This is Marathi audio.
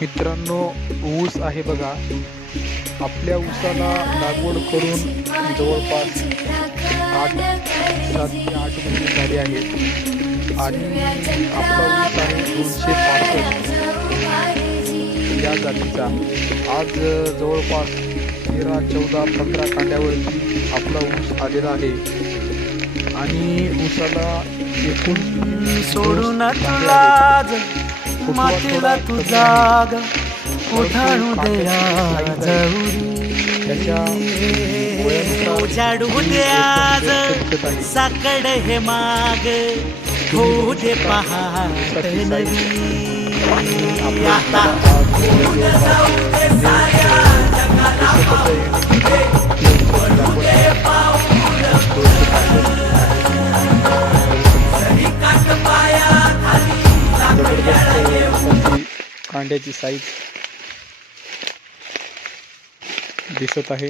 मित्रांनो, ऊस आहे बघा. आपल्या ऊसाला लागवड करून जवळपास 7 ते 8 महिने झाले आहेत आणि आपला ऊस आहे 265 या जातीचा. आज जवळपास 13, 14, 15 कांड्यावरती आपला ऊस आलेला आहे आणि ऊसाला एकूण सोडून तुला मातीला तू जाग ओढाळू द्या उजाडू द्या साकड हे माग होऊ दे पहाट नवी आता कांड्याची साईज दिसत आहे.